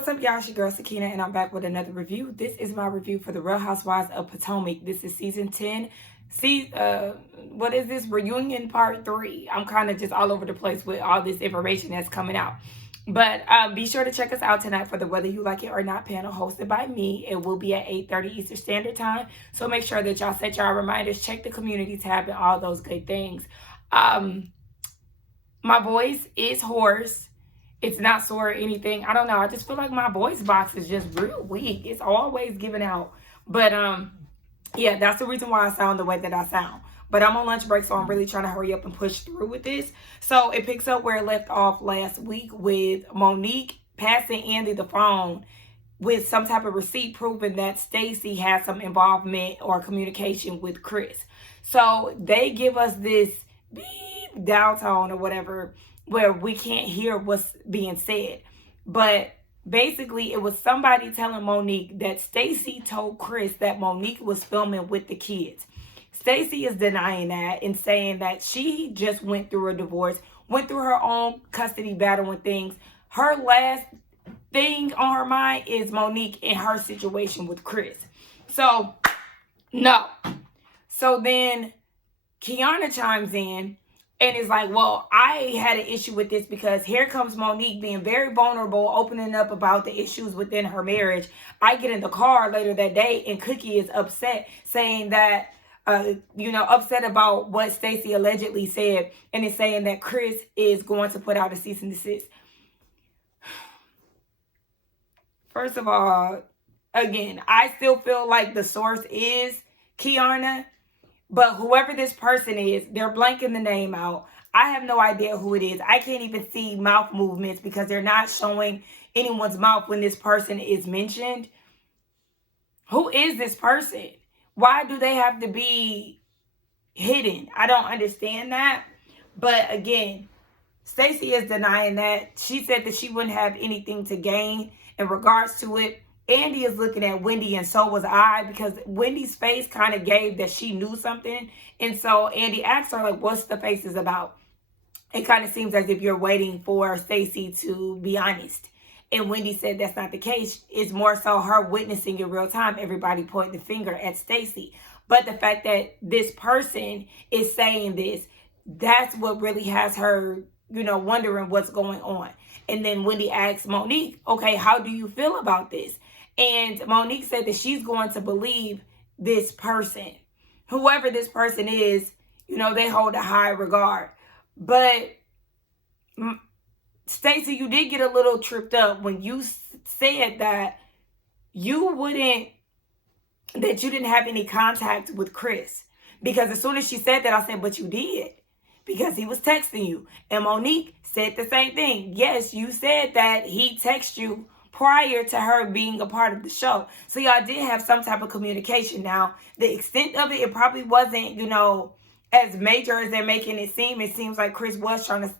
What's up, y'all? It's your girl Sakina, and I'm back with another review. This is my review for the Real Housewives of Potomac. This is season 10. See, what is this? Reunion part 3. I'm kind of just all over the place with all this information that's coming out. But be sure to check us out tonight for the Whether You Like It or Not panel hosted by me. It will be at 8:30 Eastern Standard Time. So make sure that y'all set y'all reminders, check the community tab, and all those good things. My voice is hoarse. It's not sore or anything. I don't know. I just feel like my voice box is just real weak. It's always giving out. But yeah, that's the reason why I sound the way that I sound. But I'm on lunch break, so I'm really trying to hurry up and push through with this. So it picks up where it left off last week with Monique passing Andy the phone with some type of receipt proving that Stacey had some involvement or communication with Chris. So they give us this beep downtown or whatever, where we can't hear what's being said. But basically, it was somebody telling Monique that Stacey told Chris that Monique was filming with the kids. Stacey is denying that and saying that she just went through a divorce, went through her own custody battle and things. Her last thing on her mind is Monique and her situation with Chris. So, no. So then Kiana chimes in and it's like, well, I had an issue with this because here comes Monique being very vulnerable, opening up about the issues within her marriage. I get in the car later that day and Cookie is upset, saying that, upset about what Stacey allegedly said, and is saying that Chris is going to put out a cease and desist. First of all, again, I still feel like the source is Kiana. But whoever this person is, they're blanking the name out. I have no idea who it is. I can't even see mouth movements because they're not showing anyone's mouth when this person is mentioned. Who is this person? Why do they have to be hidden? I don't understand that. But again, Stacey is denying that. She said that she wouldn't have anything to gain in regards to it. Andy is looking at Wendy, and so was I, because Wendy's face kind of gave that she knew something. And so Andy asked her, like, what's the faces about? It kind of seems as if you're waiting for Stacey to be honest. And Wendy said that's not the case. It's more so her witnessing in real time, everybody pointing the finger at Stacey. But the fact that this person is saying this, that's what really has her, wondering what's going on. And then Wendy asked Monique, okay, how do you feel about this? And Monique said that she's going to believe this person. Whoever this person is, they hold a high regard. But Stacey, you did get a little tripped up when you said that you didn't have any contact with Chris. Because as soon as she said that, I said, but you did. Because he was texting you. And Monique said the same thing. Yes, you said that he texted you prior to her being a part of the show. So y'all did have some type of communication. Now, the extent of it probably wasn't, as major as they're making it seem. It seems like Chris was trying to,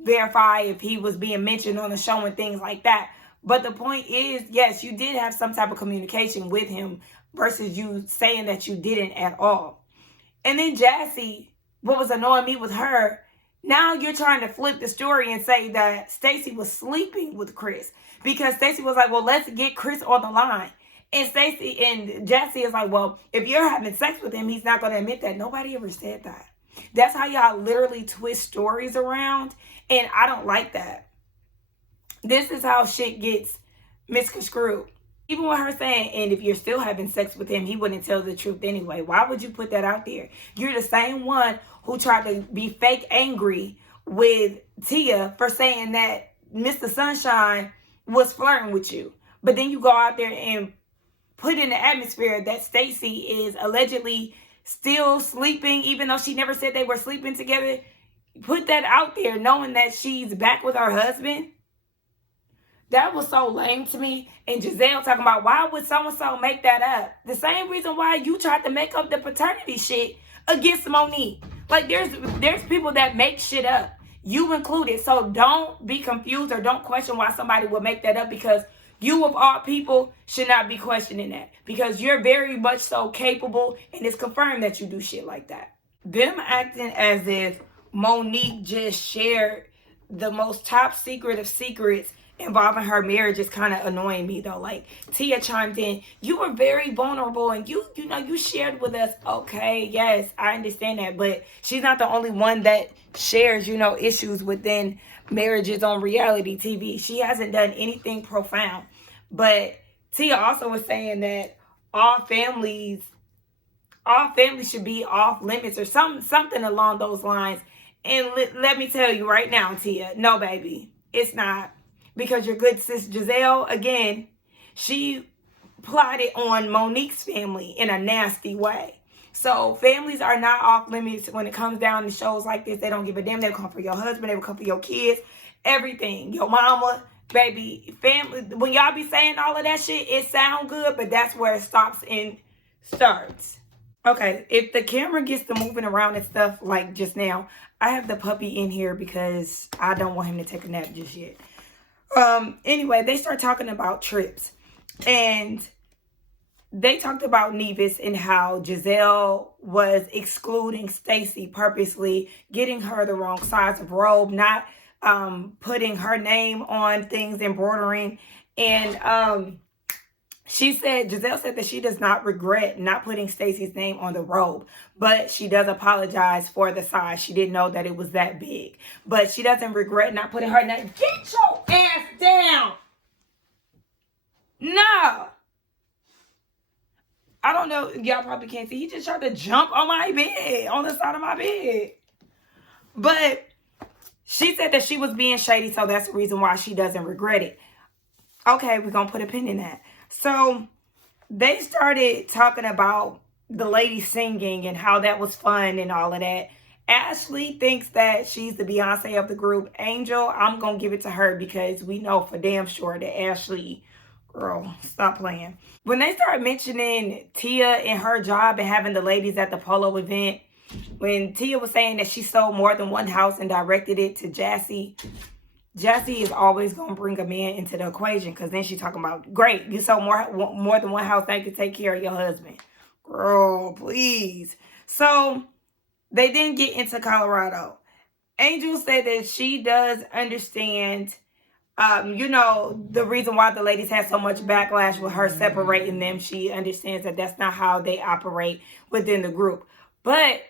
verify if he was being mentioned on the show and things like that. But the point is, yes, you did have some type of communication with him versus you saying that you didn't at all. And then Jassy, what was annoying me with her, now you're trying to flip the story and say that Stacey was sleeping with Chris. Because Stacey was like, well, let's get Chris on the line. And Jassy is like, well, if you're having sex with him, he's not going to admit that. Nobody ever said that. That's how y'all literally twist stories around. And I don't like that. This is how shit gets misconstrued. Even with her saying, and if you're still having sex with him, he wouldn't tell the truth anyway. Why would you put that out there? You're the same one who tried to be fake angry with Tia for saying that Mr. Sunshine was flirting with you. But then you go out there and put in the atmosphere that Stacey is allegedly still sleeping, even though she never said they were sleeping together. Put that out there knowing that she's back with her husband. That was so lame to me. And Giselle talking about, why would so-and-so make that up? The same reason why you tried to make up the paternity shit against Monique. Like, there's people that make shit up. You included. So don't be confused or don't question why somebody would make that up, because you of all people should not be questioning that, because you're very much so capable and it's confirmed that you do shit like that. Them acting as if Monique just shared the most top secret of secrets involving her marriage is kind of annoying me though. Like Tia chimed in, you were very vulnerable and you know, you shared with us. Okay, yes, I understand that, but she's not the only one that shares, you know, issues within marriages on reality TV. She hasn't done anything profound. But Tia also was saying that all families should be off limits or something along those lines. And let me tell you right now, Tia, no, baby, it's not. Because your good sis Giselle, again, she plotted on Monique's family in a nasty way. So families are not off limits when it comes down to shows like this. They don't give a damn. They'll come for your husband. They will come for your kids. Everything. Your mama, baby, family. When y'all be saying all of that shit, it sound good, but that's where it stops and starts. Okay, if the camera gets to moving around and stuff like just now, I have the puppy in here because I don't want him to take a nap just yet. Anyway, they start talking about trips. And they talked about Nevis and how Giselle was excluding Stacy purposely, getting her the wrong size of robe, not putting her name on things, embroidering. And Giselle said that she does not regret not putting Stacy's name on the robe, but she does apologize for the size. She didn't know that it was that big, but she doesn't regret not putting her name. Get your ass down. No. I don't know. Y'all probably can't see. He just tried to jump on my bed, on the side of my bed. But she said that she was being shady, so that's the reason why she doesn't regret it. Okay, we're going to put a pin in that. So they started talking about the lady singing and how that was fun and all of that. Ashley thinks that she's the Beyonce of the group. Angel, I'm going to give it to her because we know for damn sure that Ashley, girl, stop playing. When they start mentioning Tia and her job and having the ladies at the polo event, when Tia was saying that she sold more than one house and directed it to Jassy, Jassy is always going to bring a man into the equation because then she's talking about, great, you sold more than one house, now you can take care of your husband. Girl, please. So they didn't get into Colorado. Angel said that she does understand, you know, the reason why the ladies had so much backlash with her separating them. She understands that that's not how they operate within the group. But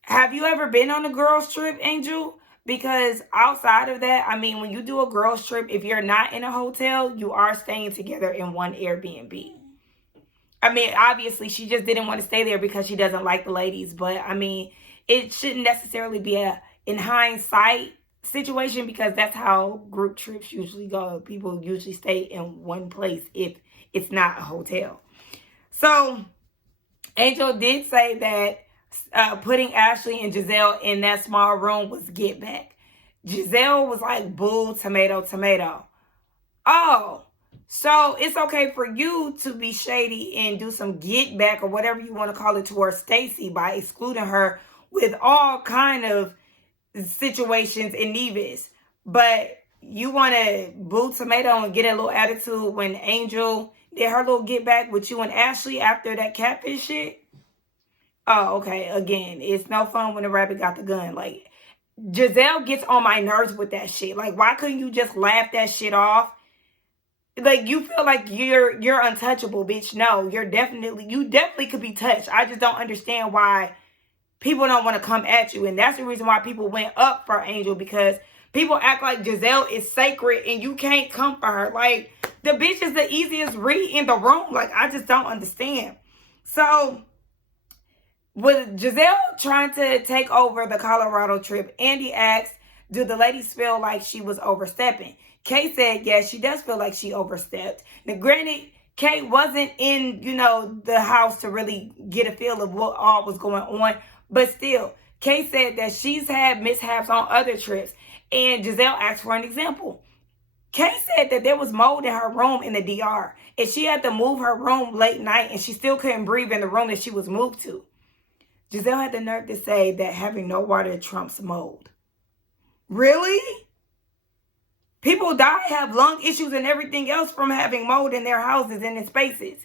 have you ever been on a girls' trip, Angel? Because outside of that, I mean, when you do a girls' trip, if you're not in a hotel, you are staying together in one Airbnb. I mean, obviously, she just didn't want to stay there because she doesn't like the ladies. But, I mean, it shouldn't necessarily be a, in hindsight, situation because that's how group trips usually go. People usually stay in one place if it's not a hotel. So, Angel did say that putting Ashley and Giselle in that small room was get back. Giselle was like, boo, tomato, tomato. Oh, so it's okay for you to be shady and do some get back or whatever you want to call it towards Stacy by excluding her with all kind of situations in Nevis. But you want to boo tomato and get a little attitude when Angel did her little get back with you and Ashley after that catfish shit? Oh, okay. Again, it's no fun when the rabbit got the gun. Like, Giselle gets on my nerves with that shit. Like, why couldn't you just laugh that shit off? Like, you feel like you're untouchable, bitch. No, you definitely could be touched. I just don't understand why people don't want to come at you. And that's the reason why people went up for Angel, because people act like Giselle is sacred and you can't come for her. Like, the bitch is the easiest read in the room. Like, I just don't understand. So, with Giselle trying to take over the Colorado trip, Andy asked, do the ladies feel like she was overstepping? Kay said, yes, she does feel like she overstepped. Now, granted, Kay wasn't in, you know, the house to really get a feel of what all was going on. But still, Kay said that she's had mishaps on other trips. And Giselle asked for an example. Kay said that there was mold in her room in the DR. And she had to move her room late night. And she still couldn't breathe in the room that she was moved to. Giselle had the nerve to say that having no water trumps mold. Really? People die, have lung issues and everything else from having mold in their houses and in spaces.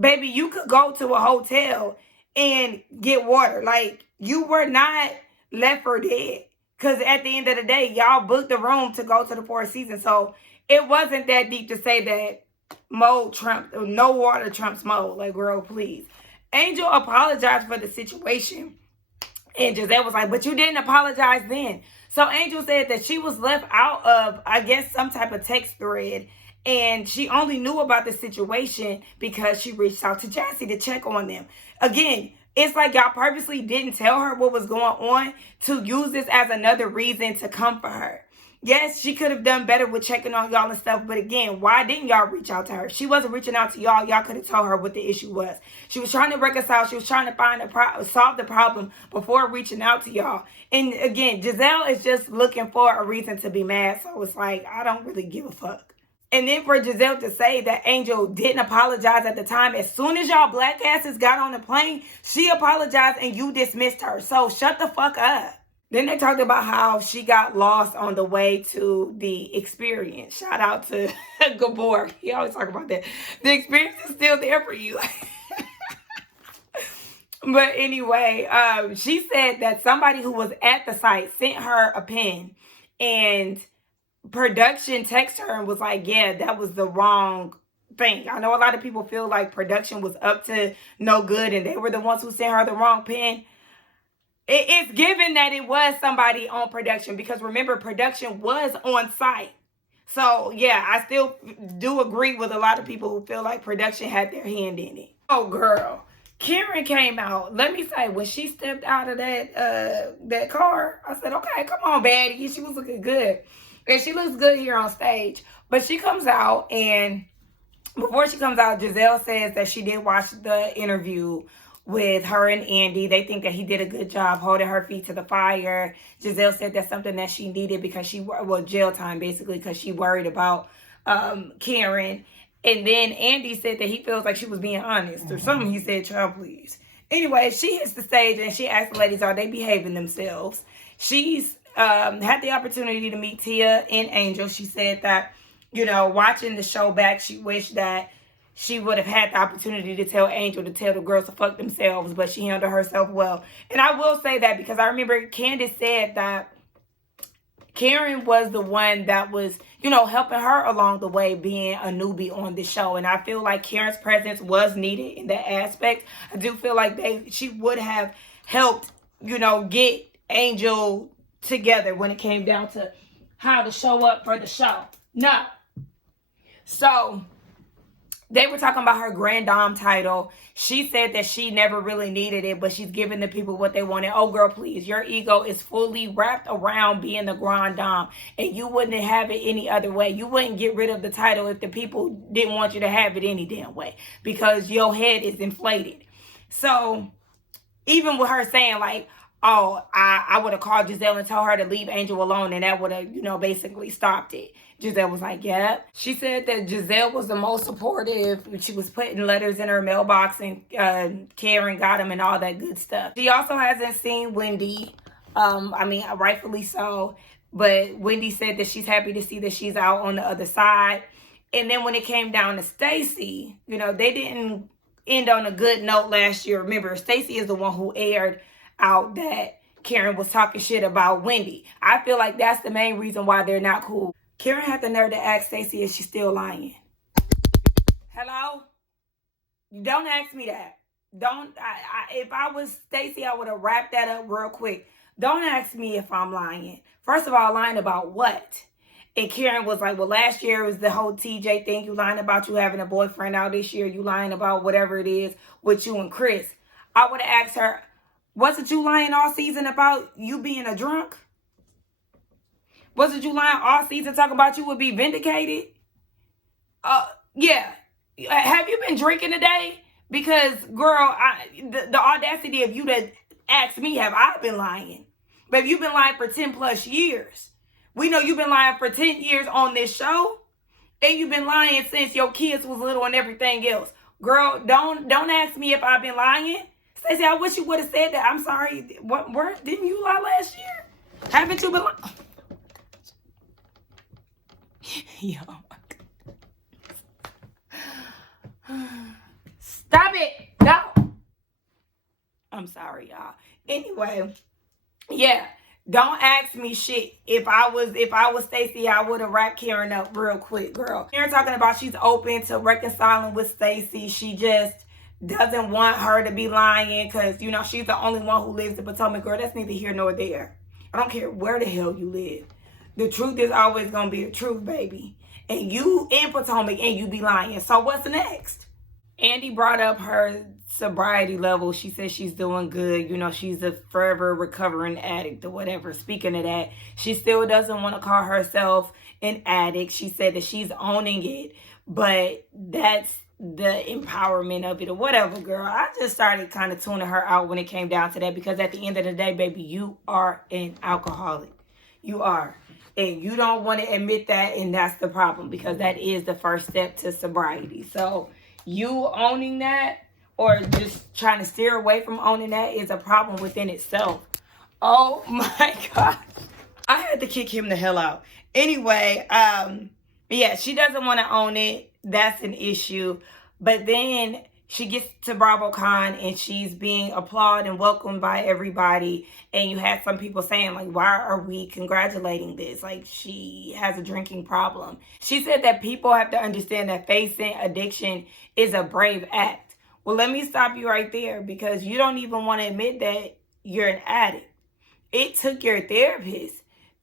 Baby, you could go to a hotel and get water. Like, you were not left for dead. Because at the end of the day, y'all booked the room to go to the Four Seasons. So it wasn't that deep to say that mode trumps, no water trumps mode. Like, girl, please. Angel apologized for the situation. And Giselle was like, but you didn't apologize then. So Angel said that she was left out of, I guess, some type of text thread. And she only knew about the situation because she reached out to Jassy to check on them. Again, it's like y'all purposely didn't tell her what was going on to use this as another reason to come for her. Yes, she could have done better with checking on y'all and stuff. But again, why didn't y'all reach out to her? She wasn't reaching out to y'all. Y'all could have told her what the issue was. She was trying to reconcile. She was trying to solve the problem before reaching out to y'all. And again, Giselle is just looking for a reason to be mad. So it's like, I don't really give a fuck. And then for Giselle to say that Angel didn't apologize at the time, as soon as y'all black asses got on the plane, she apologized and you dismissed her. So shut the fuck up. Then they talked about how she got lost on the way to the experience. Shout out to Gabor. He always talk about that. The experience is still there for you. But anyway, she said that somebody who was at the site sent her a pen, and production texted her and was like, yeah, that was the wrong thing. I know a lot of people feel like production was up to no good and they were the ones who sent her the wrong pen. It's given that it was somebody on production, because remember, production was on site. So yeah, I still do agree with a lot of people who feel like production had their hand in it. Oh girl, Karen came out. Let me say, when she stepped out of that car, I said, okay, come on, baddie. She was looking good. And she looks good here on stage. But she comes out, and before she comes out, Giselle says that she did watch the interview with her and Andy. They think that he did a good job holding her feet to the fire. Giselle said that's something that she needed because jail time basically, because she worried about Karen. And then Andy said that he feels like she was being honest or something. He said, child, please. Anyway, she hits the stage and she asked the ladies, are they behaving themselves? She's had the opportunity to meet Tia and Angel. She said that, you know, watching the show back, she wished that she would have had the opportunity to tell Angel to tell the girls to fuck themselves, but she handled herself well. And I will say that because I remember Candace said that Karen was the one that was, you know, helping her along the way being a newbie on the show. And I feel like Karen's presence was needed in that aspect. I do feel like she would have helped, you know, get Angel together when it came down to how to show up for the show. No. So they were talking about her Grand Dame title. She said that she never really needed it, but she's giving the people what they wanted. Oh, girl, please. Your ego is fully wrapped around being the Grand Dame, and you wouldn't have it any other way. You wouldn't get rid of the title if the people didn't want you to have it any damn way, because your head is inflated. So even with her saying like, oh, I would have called Giselle and told her to leave Angel alone, and that would have, you know, basically stopped it. Giselle was like, yeah. She said that Giselle was the most supportive. She was putting letters in her mailbox, and Karen got them and all that good stuff. She also hasn't seen Wendy. I mean, rightfully so. But Wendy said that she's happy to see that she's out on the other side. And then when it came down to Stacey, you know, they didn't end on a good note last year. Remember, Stacey is the one who aired out that Karen was talking shit about Wendy. I feel like that's the main reason why they're not cool. Karen had the nerve to ask Stacey, is she still lying? Hello? Don't ask me that. If I was Stacey, I would have wrapped that up real quick. Don't ask me if I'm lying. First of all, lying about what? And Karen was like, well, last year was the whole TJ thing. You lying about you having a boyfriend. Now this year you lying about whatever it is with you and Chris. I would have asked her, wasn't you lying all season about you being a drunk? Wasn't you lying all season talking about you would be vindicated? Yeah. Have you been drinking today? Because, girl, the audacity of you to ask me, have I been lying? Babe, you've been lying for 10 plus years. We know you've been lying for 10 years on this show. And you've been lying since your kids was little and everything else. Girl, don't ask me if I've been lying. Stacey, I wish you would have said that. I'm sorry. Where didn't you lie last year? Haven't you been lying? Yo, stop it. No. I'm sorry, y'all. Anyway, yeah. Don't ask me shit. If I was Stacey, I would have wrapped Karen up real quick, girl. Karen talking about she's open to reconciling with Stacey. She just doesn't want her to be lying because, you know, she's the only one who lives in Potomac. Girl, that's neither here nor there. I don't care where the hell you live. The truth is always going to be the truth, baby. And you in Potomac and you be lying. So what's next? Andy brought up her sobriety level. She says she's doing good. You know, she's a forever recovering addict or whatever. Speaking of that, she still doesn't want to call herself an addict. She said that she's owning it, but that's the empowerment of it or whatever, girl. I just started kind of tuning her out when it came down to that, because at the end of the day, baby, you are an alcoholic. You are. And you don't want to admit that, and that's the problem, because that is the first step to sobriety. So you owning that or just trying to steer away from owning that is a problem within itself. Oh my God. I had to kick him the hell out. Anyway, yeah, she doesn't want to own it. That's an issue. But then she gets to BravoCon and she's being applauded and welcomed by everybody. And you had some people saying, like, why are we congratulating this? Like, she has a drinking problem. She said that people have to understand that facing addiction is a brave act. Well, let me stop you right there, because you don't even want to admit that you're an addict. It took your therapist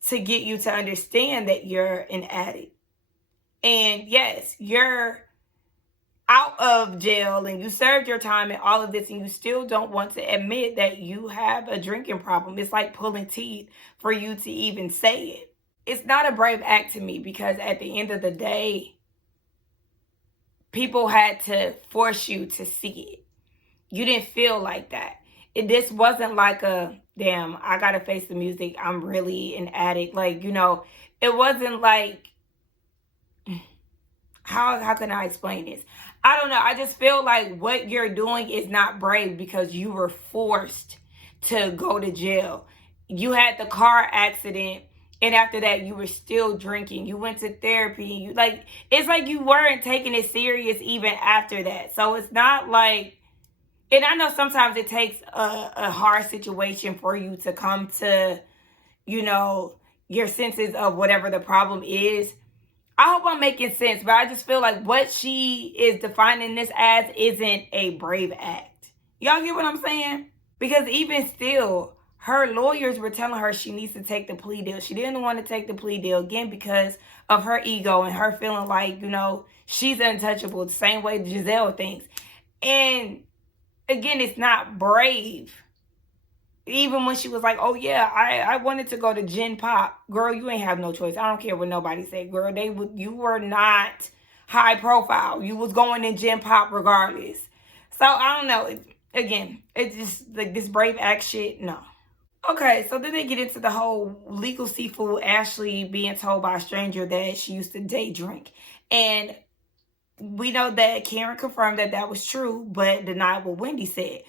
to get you to understand that you're an addict. And yes, you're out of jail and you served your time and all of this, and you still don't want to admit that you have a drinking problem. It's like pulling teeth for you to even say it. It's not a brave act to me, because at the end of the day, people had to force you to see it. You didn't feel like that. This wasn't like a, damn, I gotta face the music, I'm really an addict. Like, you know, it wasn't like, how can I explain this? I don't know. I just feel like what you're doing is not brave, because you were forced to go to jail. You had the car accident, and after that, you were still drinking. You went to therapy. It's like you weren't taking it serious even after that. So it's not like, and I know sometimes it takes a hard situation for you to come to, you know, your senses of whatever the problem is. I hope I'm making sense, but I just feel like what she is defining this as isn't a brave act. Y'all get what I'm saying? Because even still, her lawyers were telling her she needs to take the plea deal. She didn't want to take the plea deal, again, because of her ego and her feeling like, you know, she's untouchable, the same way Giselle thinks. And again, it's not brave. Even when she was like, oh yeah, I wanted to go to Gen Pop. Girl, you ain't have no choice. I don't care what nobody say. Girl, you were not high profile. You was going in Gen Pop regardless. So I don't know. Again, it's just like this brave act shit. No. Okay, so then they get into the whole legal seafood, Ashley being told by a stranger that she used to day drink. And we know that Karen confirmed that that was true, but denied what Wendy said.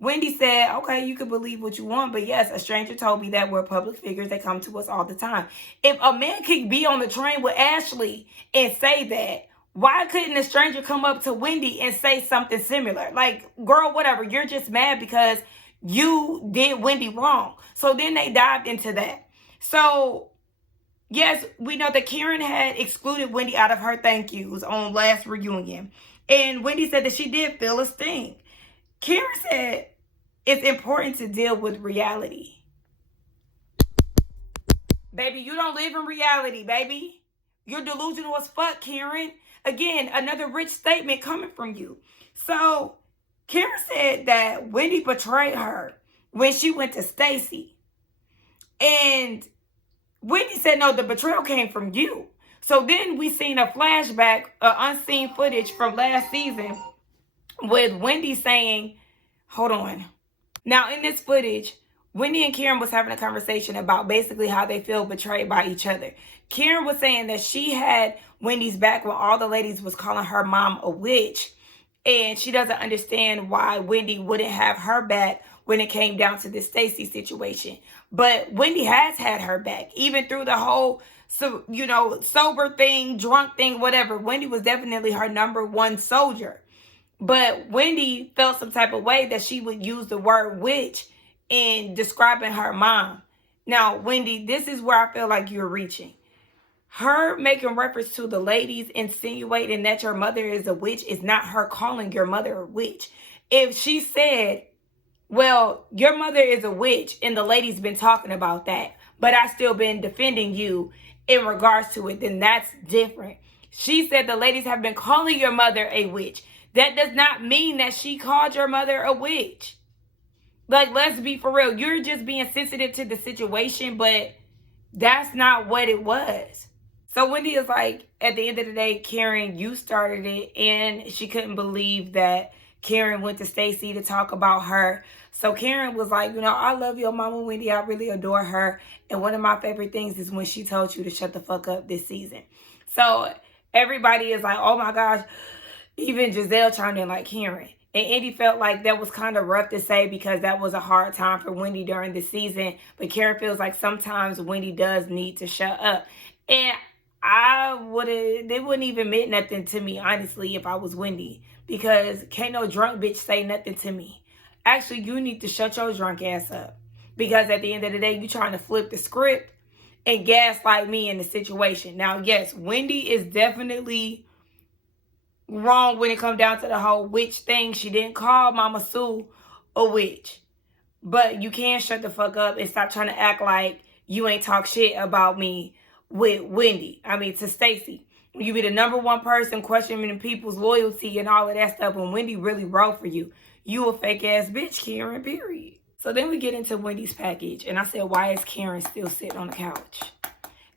Wendy said, okay, you can believe what you want, but yes, a stranger told me that we're public figures that come to us all the time. If a man could be on the train with Ashley and say that, why couldn't a stranger come up to Wendy and say something similar? Like, girl, whatever, you're just mad because you did Wendy wrong. So then they dived into that. So, yes, we know that Karen had excluded Wendy out of her thank yous on last reunion. And Wendy said that she did feel a sting. Karen said, it's important to deal with reality. Baby, you don't live in reality, baby. You're delusional as fuck, Karen. Again, another rich statement coming from you. So, Karen said that Wendy betrayed her when she went to Stacey. And Wendy said, no, the betrayal came from you. So then we seen a flashback, unseen footage from last season with Wendy saying, hold on. Now, in this footage, Wendy and Karen was having a conversation about basically how they feel betrayed by each other. Karen was saying that she had Wendy's back when all the ladies was calling her mom a witch. And she doesn't understand why Wendy wouldn't have her back when it came down to this Stacey situation. But Wendy has had her back, even through the whole, sober thing, drunk thing, whatever. Wendy was definitely her number one soldier. But Wendy felt some type of way that she would use the word witch in describing her mom. Now, Wendy, this is where I feel like you're reaching. Her making reference to the ladies insinuating that your mother is a witch is not her calling your mother a witch. If she said, well, your mother is a witch and the ladies been talking about that, but I still been defending you in regards to it, then that's different. She said the ladies have been calling your mother a witch. That does not mean that she called your mother a witch. Like, let's be for real. You're just being sensitive to the situation, but that's not what it was. So Wendy is like, at the end of the day, Karen, you started it, and she couldn't believe that Karen went to Stacey to talk about her. So Karen was like, I love your mama, Wendy. I really adore her. And one of my favorite things is when she told you to shut the fuck up this season. So everybody is like, oh my gosh. Even Giselle chimed in like, Karen. And Andy felt like that was kind of rough to say because that was a hard time for Wendy during the season. But Karen feels like sometimes Wendy does need to shut up. And they wouldn't even mean nothing to me, honestly, if I was Wendy. Because can't no drunk bitch say nothing to me. Actually, you need to shut your drunk ass up. Because at the end of the day, you trying to flip the script and gaslight me in the situation. Now, yes, Wendy is definitely wrong when it comes down to the whole witch thing. She didn't call Mama Sue a witch. But you can shut the fuck up and stop trying to act like you ain't talk shit about me with Wendy. To Stacey. You be the number one person questioning people's loyalty and all of that stuff when Wendy really wrote for you. You a fake ass bitch, Karen, period. So then we get into Wendy's package. And I said, why is Karen still sitting on the couch?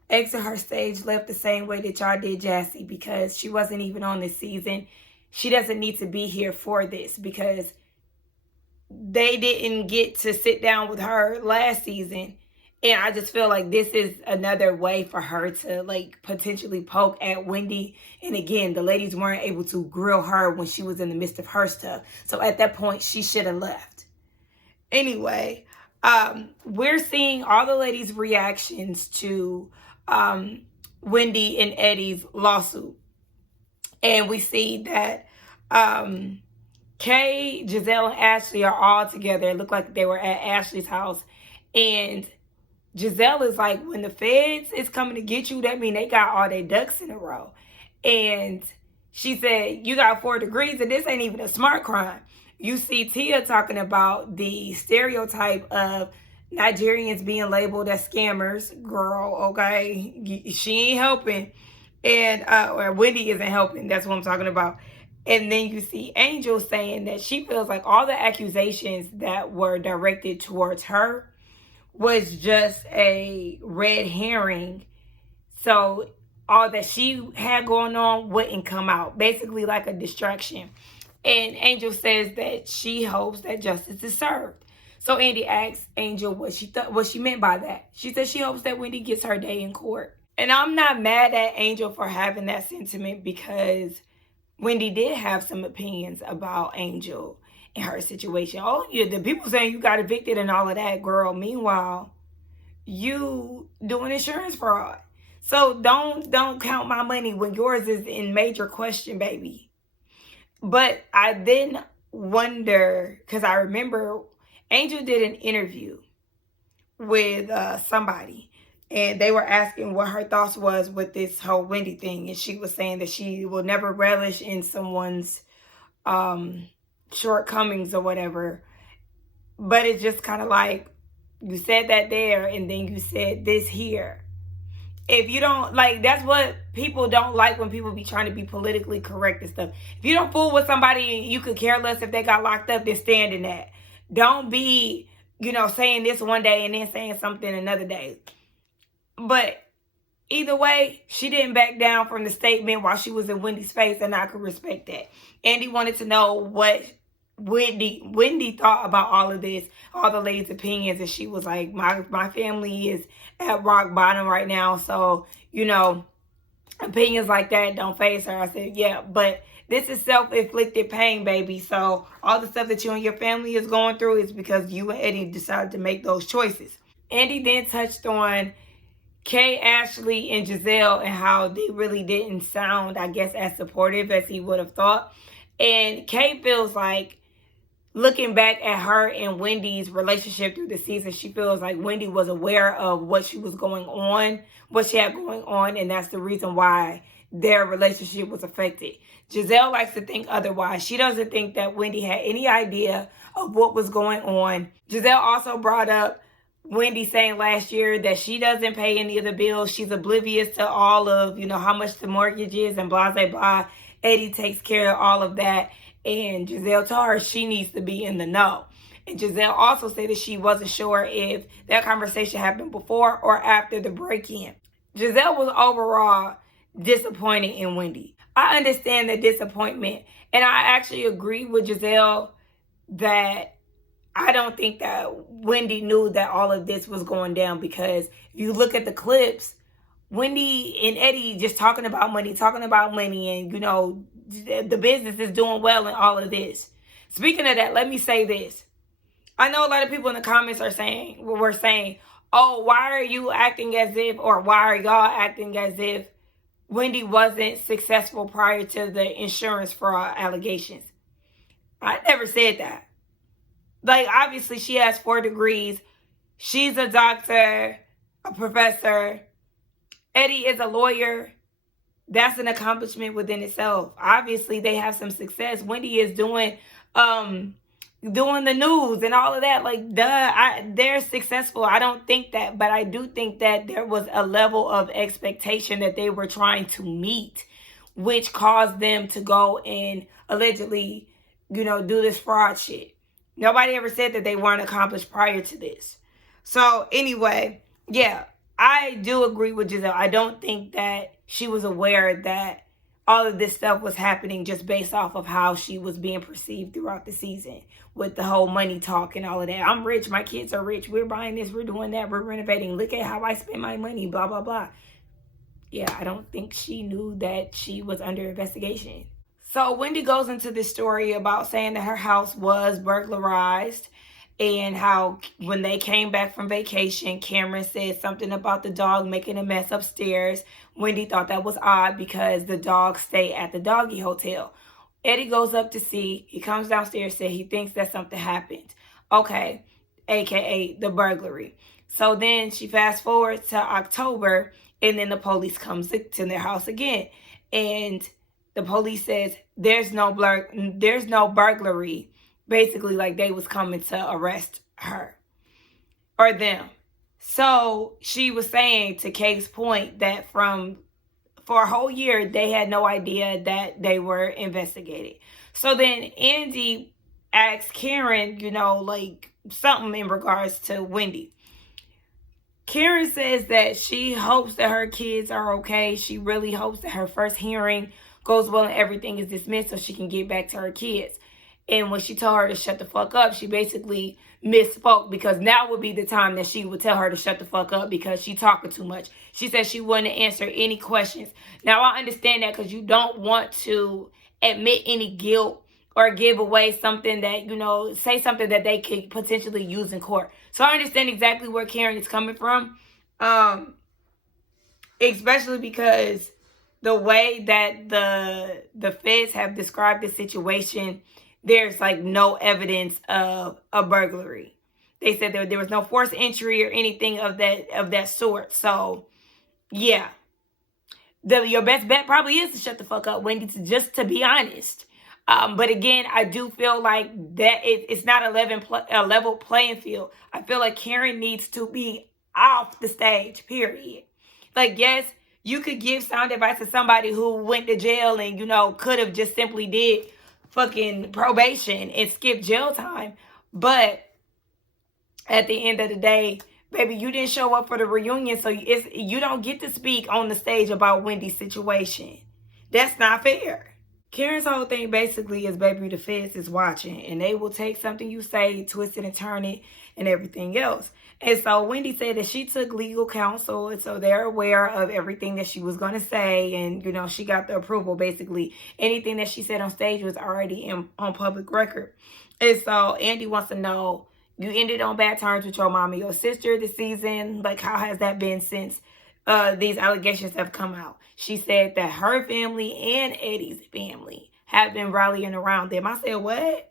Exit her stage left the same way that y'all did Jassy, because she wasn't even on this season. She doesn't need to be here for this because they didn't get to sit down with her last season. And I just feel like this is another way for her to like potentially poke at Wendy. And again, the ladies weren't able to grill her when she was in the midst of her stuff. So at that point, she should have left. Anyway, we're seeing all the ladies' reactions to Wendy and Eddie's lawsuit. And we see that Kay, Giselle, and Ashley are all together. It looked like they were at Ashley's house. And Giselle is like, when the feds is coming to get you, that mean they got all their ducks in a row. And she said, you got 4 degrees and this ain't even a smart crime. You see Tia talking about the stereotype of Nigerians being labeled as scammers. Girl, okay, she ain't helping. And or Wendy isn't helping. That's what I'm talking about. And then you see Angel saying that she feels like all the accusations that were directed towards her was just a red herring. So all that she had going on wouldn't come out. Basically like a distraction. And Angel says that she hopes that justice is served. So Andy asks Angel what she meant by that. She said she hopes that Wendy gets her day in court. And I'm not mad at Angel for having that sentiment because Wendy did have some opinions about Angel and her situation. Oh, yeah, the people saying you got evicted and all of that, girl. Meanwhile, you doing insurance fraud. So don't count my money when yours is in major question, baby. But I then wonder, because I remember Angel did an interview with somebody. And they were asking what her thoughts was with this whole Wendy thing. And she was saying that she will never relish in someone's shortcomings or whatever. But it's just kind of like, you said that there and then you said this here. If you don't, like, that's what people don't like when people be trying to be politically correct and stuff. If you don't fool with somebody and you could care less if they got locked up, then stand in that. Don't be, saying this one day and then saying something another day. But either way, she didn't back down from the statement while she was in Wendy's face, and I could respect that. Andy wanted to know what Wendy thought about all of this, all the ladies' opinions, and she was like, my family is at rock bottom right now, so, opinions like that don't faze her. I said, yeah, but this is self-inflicted pain, baby. So all the stuff that you and your family is going through is because you and Eddie decided to make those choices. Andy then touched on Kay, Ashley, and Giselle and how they really didn't sound, I guess, as supportive as he would have thought. And Kay feels like looking back at her and Wendy's relationship through the season, she feels like Wendy was aware of what she was going on, what she had going on, and that's the reason why their relationship was affected. Giselle likes to think otherwise. She doesn't think that Wendy had any idea of what was going on. Giselle also brought up Wendy saying last year that she doesn't pay any of the bills. She's oblivious to all of, how much the mortgage is and blah, blah, blah. Eddie takes care of all of that. And Giselle told her she needs to be in the know. And Giselle also said that she wasn't sure if that conversation happened before or after the break-in. Giselle was overall disappointed in Wendy. I understand the disappointment. And I actually agree with Giselle that I don't think that Wendy knew that all of this was going down, because if you look at the clips, Wendy and Eddie just talking about money, and, the business is doing well and all of this. Speaking of that, let me say this. I know a lot of people in the comments were saying, oh, why are you acting as if, or why are y'all acting as if Wendy wasn't successful prior to the insurance fraud allegations? I never said that. Like, obviously, she has 4 degrees. She's a doctor, a professor. Eddie is a lawyer. That's an accomplishment within itself. Obviously, they have some success. Wendy is doing the news and all of that. Like, they're successful. I don't think that, but I do think that there was a level of expectation that they were trying to meet, which caused them to go and allegedly, do this fraud shit. Nobody ever said that they weren't accomplished prior to this. So anyway, yeah, I do agree with Giselle. I don't think that she was aware that all of this stuff was happening just based off of how she was being perceived throughout the season with the whole money talk and all of that. I'm rich. My kids are rich. We're buying this. We're doing that. We're renovating. Look at how I spend my money. Blah, blah, blah. Yeah, I don't think she knew that she was under investigation. So Wendy goes into this story about saying that her house was burglarized, and how when they came back from vacation, Cameron said something about the dog making a mess upstairs. Wendy thought that was odd because the dog stayed at the doggy hotel. Eddie goes up to see. He comes downstairs, said he thinks that something happened. Okay, aka the burglary. So then she fast forwards to October, and then the police comes to their house again. And the police says there's no burglary. Basically, like they was coming to arrest her or them. So she was saying, to Kay's point, that for a whole year, they had no idea that they were investigated. So then Andy asked Karen, like something in regards to Wendy. Karen says that she hopes that her kids are okay. She really hopes that her first hearing goes well and everything is dismissed so she can get back to her kids. And when she told her to shut the fuck up, she basically misspoke, because now would be the time that she would tell her to shut the fuck up because she talking too much. She said she wouldn't answer any questions. Now, I understand that, because you don't want to admit any guilt or give away something that, say something that they could potentially use in court. So I understand exactly where Karen is coming from, especially because the way that the feds have described the situation, there's like no evidence of a burglary. They said there was no forced entry or anything of that sort. So, yeah. Your best bet probably is to shut the fuck up, Wendy, just to be honest. But again, I do feel like that it's not a level playing field. I feel like Karen needs to be off the stage, period. Like, yes, you could give sound advice to somebody who went to jail and, could have just simply did fucking probation and skip jail time. But at the end of the day, baby, you didn't show up for the reunion, so you don't get to speak on the stage about Wendy's situation. That's not fair. Karen's whole thing basically is, baby, the feds is watching, and they will take something you say, twist it and turn it, and everything else. And so Wendy said that she took legal counsel, and so they're aware of everything that she was going to say, and, she got the approval. Basically, anything that she said on stage was already on public record. And so Andy wants to know, you ended on bad terms with your mom and your sister this season. Like, how has that been since these allegations have come out? She said that her family and Eddie's family have been rallying around them. I said, what?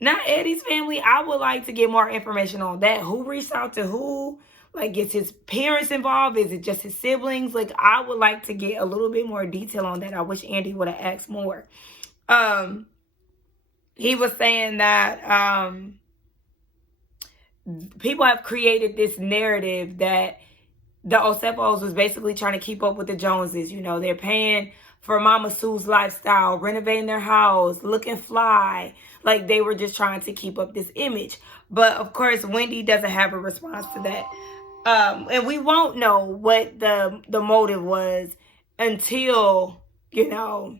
Not Eddie's family. I would like to get more information on that. Who reached out to who? Like, is his parents involved? Is it just his siblings? Like, I would like to get a little bit more detail on that. I wish Andy would have asked more. He was saying that people have created this narrative that the Osepos was basically trying to keep up with the Joneses. You know, they're paying for Mama Sue's lifestyle, renovating their house, looking fly. Like, they were just trying to keep up this image. But, of course, Wendy doesn't have a response to that. And we won't know what the motive was until, you know,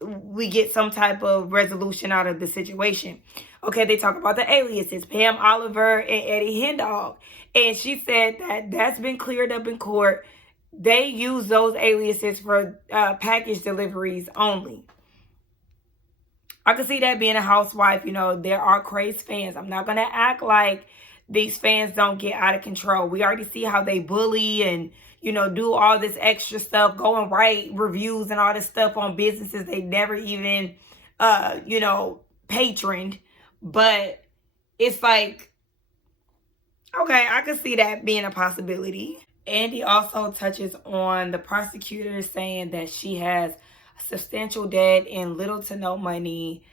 we get some type of resolution out of the situation. Okay, they talk about the aliases, Pam Oliver and Eddie Hendog. And she said that that's been cleared up in court. They use those aliases for package deliveries only. I could see that being a housewife. You know, there are crazed fans. I'm not going to act like these fans don't get out of control. We already see how they bully and, you know, do all this extra stuff, go and write reviews and all this stuff on businesses they never even, you know, patroned. But it's like, okay, I could see that being a possibility. Andy also touches on the prosecutor saying that she has substantial debt and little to no money.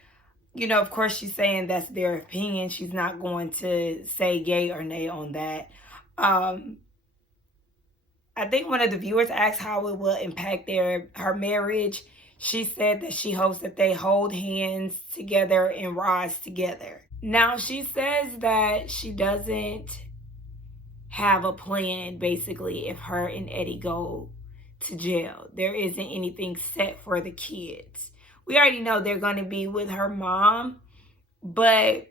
You know, of course, she's saying that's their opinion. She's not going to say yay or nay on that. I think one of the viewers asked how it will impact her marriage. She said that she hopes that they hold hands together and rise together. Now, she says that she doesn't have a plan, basically, if her and Eddie go to jail. There isn't anything set for the kids. We already know they're going to be with her mom, but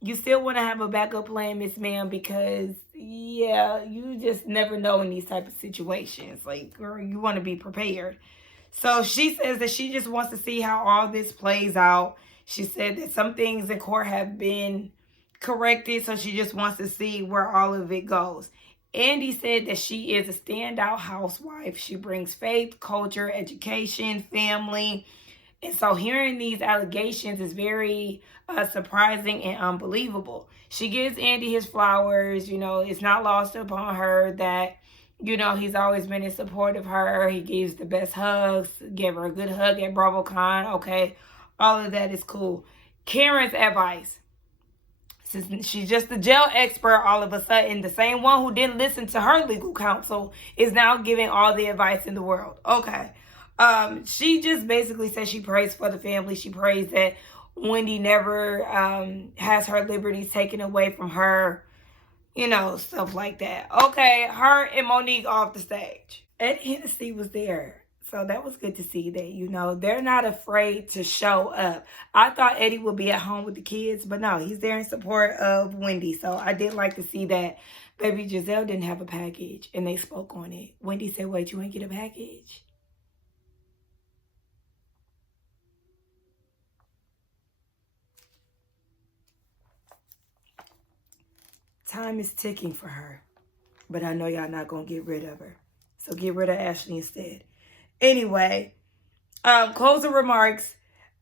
you still want to have a backup plan, Miss Ma'am, because, yeah, you just never know in these type of situations. Like, girl, you want to be prepared. So she says that she just wants to see how all this plays out. She said that some things in court have been corrected, so she just wants to see where all of it goes. Andy said that she is a standout housewife. She brings faith, culture, education, family. And so hearing these allegations is very surprising and unbelievable. She gives Andy his flowers. You know, it's not lost upon her that, you know, he's always been in support of her. He gives the best hugs, gave her a good hug at BravoCon. Okay, all of that is cool. Karen's advice. Since she's just a jail expert, all of a sudden, the same one who didn't listen to her legal counsel is now giving all the advice in the world. Okay. She just basically says she prays for the family. She prays that Wendy never has her liberties taken away from her. You know, stuff like that. Okay, her and Monique off the stage. Eddie Hennessy was there. So that was good to see that, you know, they're not afraid to show up. I thought Eddie would be at home with the kids, but no, he's there in support of Wendy. So I did like to see that baby Giselle didn't have a package and they spoke on it. Wendy said, wait, you ain't get a package? Time is ticking for her, but I know y'all not going to get rid of her. So get rid of Ashley instead. Anyway, closing remarks.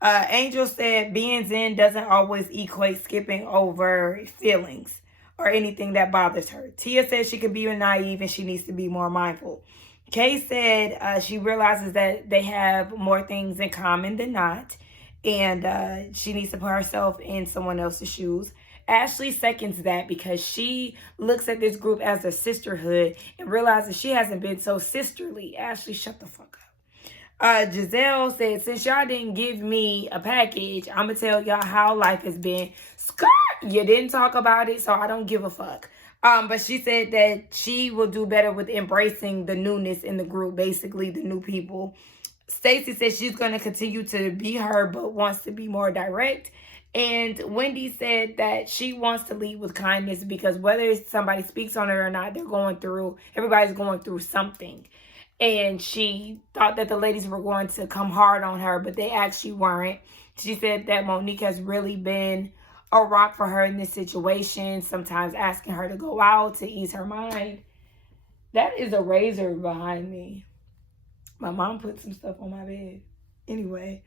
Angel said being zen doesn't always equate skipping over feelings or anything that bothers her. Tia said she could be naive and she needs to be more mindful. Kay said she realizes that they have more things in common than not. And she needs to put herself in someone else's shoes. Ashley seconds that because she looks at this group as a sisterhood and realizes she hasn't been so sisterly. Ashley, shut the fuck up. Giselle said, since y'all didn't give me a package, I'm going to tell y'all how life has been. Skirt! You didn't talk about it, so I don't give a fuck. But she said that she will do better with embracing the newness in the group, basically the new people. Stacey said she's going to continue to be her, but wants to be more direct. And Wendy said that she wants to lead with kindness because whether somebody speaks on it or not, everybody's going through something. And she thought that the ladies were going to come hard on her, but they actually weren't. She said that Monique has really been a rock for her in this situation, sometimes asking her to go out to ease her mind. That is a razor behind me. My mom put some stuff on my bed. Anyway,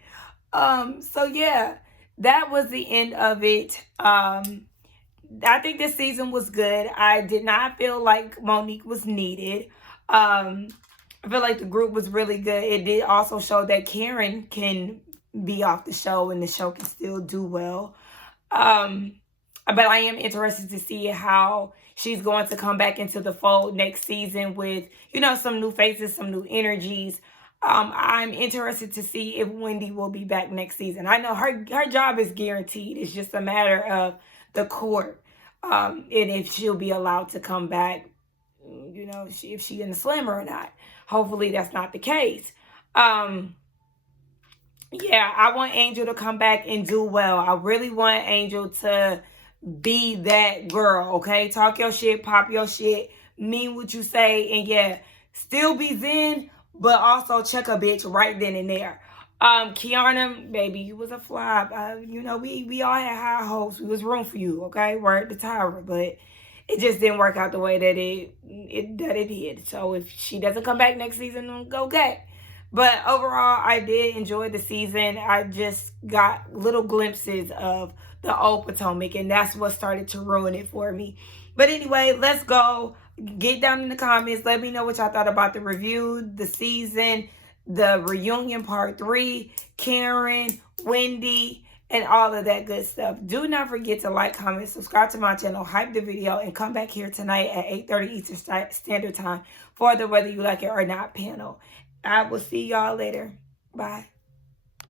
so yeah, that was the end of it. I think this season was good. I did not feel like Monique was needed. I feel like the group was really good. It did also show that Karen can be off the show and the show can still do well. But I am interested to see how she's going to come back into the fold next season with, you know, some new faces, some new energies. I'm interested to see if Wendy will be back next season. I know her job is guaranteed. It's just a matter of the court, and if she'll be allowed to come back, you know, if she in the slammer or not. Hopefully that's not the case. Yeah, I want Angel to come back and do well. I really want Angel to be that girl, okay? Talk your shit, pop your shit, mean what you say, and yeah, still be zen, but also check a bitch right then and there. Kiana, baby, you was a flop. You know, we all had high hopes. We was room for you, okay? We're at the tower, but it just didn't work out the way that it did. So if she doesn't come back next season, go get. But overall, I did enjoy the season. I just got little glimpses of the old Potomac, and that's what started to ruin it for me. But anyway, let's go. Get down in the comments. Let me know what y'all thought about the review, the season, the reunion part 3, Karen, Wendy, and all of that good stuff. Do not forget to like, comment, subscribe to my channel, hype the video, and come back here tonight at 8:30 Eastern Standard Time for the Whether You Like It or Not panel. I will see y'all later. Bye.